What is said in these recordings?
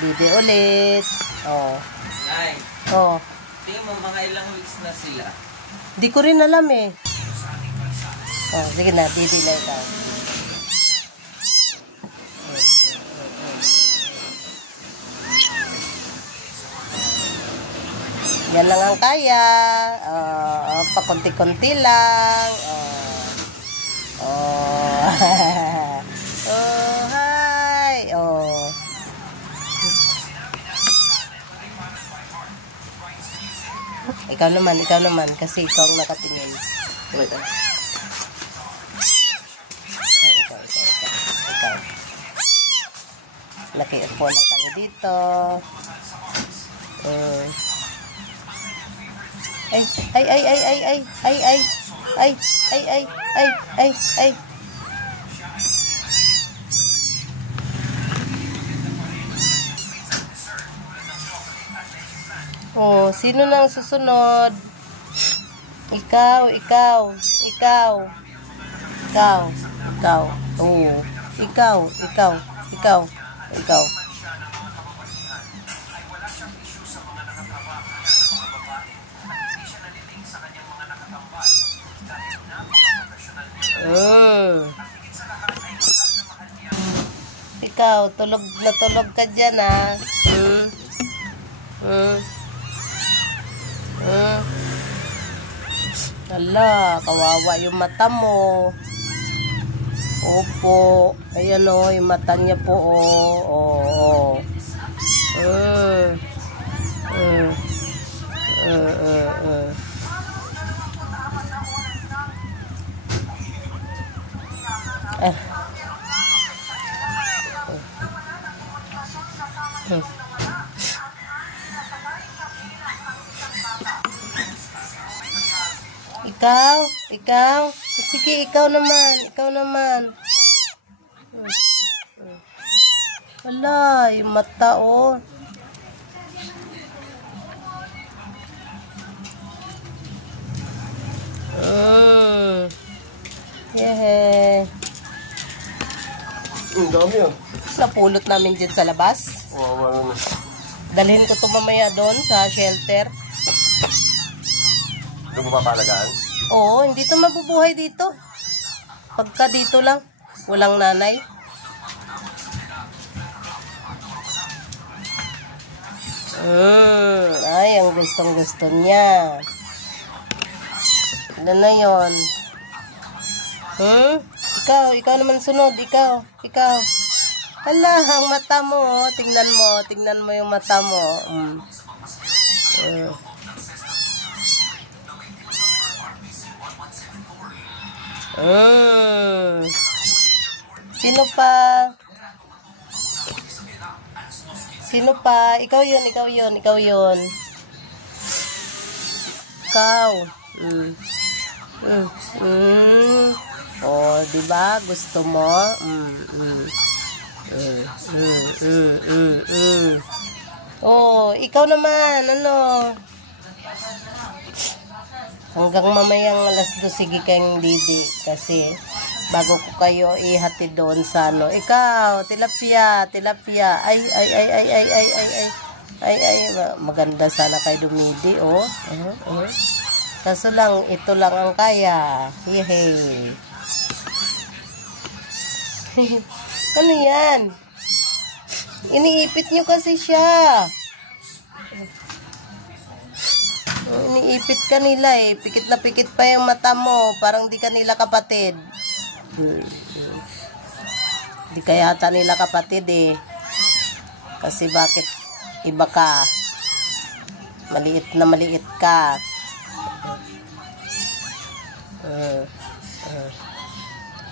Didi ulit. Oh. Nay. Oh. Tingin mo, mga ilang weeks na sila? Di ko rin alam eh. Oh, sige na, Didi na ikaw. Yan lang ang kaya. Pakunti-kunti lang. Oh, hi. Oh. Ikaw naman. Kasi ikaw ang nakatingin. Ikaw. Nakiupo lang kami dito. Ay. Oh, sino nang susunod? Ikaw. Oh, ikaw. Ikaw, tulog ka dyan, ha? Ala, kawawa yung mata mo. Opo. Ayan o, yung mata niya po, o. Ikaw. Sige, ikaw naman. Wala, yung mata, oh. Hehe. Ang dami ah. Napulot namin dyan sa labas. Wawa naman. Dalhin ko ito mamaya doon sa shelter. Doon mo papalagaan? Oo, hindi ito mabubuhay dito. Pagka dito lang, walang nanay. Ay, ang gustong-gusto niya. Ano na yun? Ikaw naman sunod. Ikaw. Hala, ang mata mo. Tingnan mo yung mata mo. Sino pa? Ikaw yun. Ikaw. Oh, diba? Gusto mo? Oh, ikaw naman. Ano? Hanggang mamayang alas 2 sige kayong Didi. Kasi bago ko kayo ihati doon sa ano. Ikaw, tilapia. Ay, maganda sana kay Dumidi, oh. Kaso lang, ito lang ang kaya. Yehey. Ano yan? Iniipit nyo kasi siya. Iniipit ka nila eh. Pikit na pikit pa yung mata mo. Parang di ka nila kapatid. Di ka yata nila kapatid eh. Kasi bakit iba ka? Maliit ka.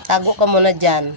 Tago ka muna dyan.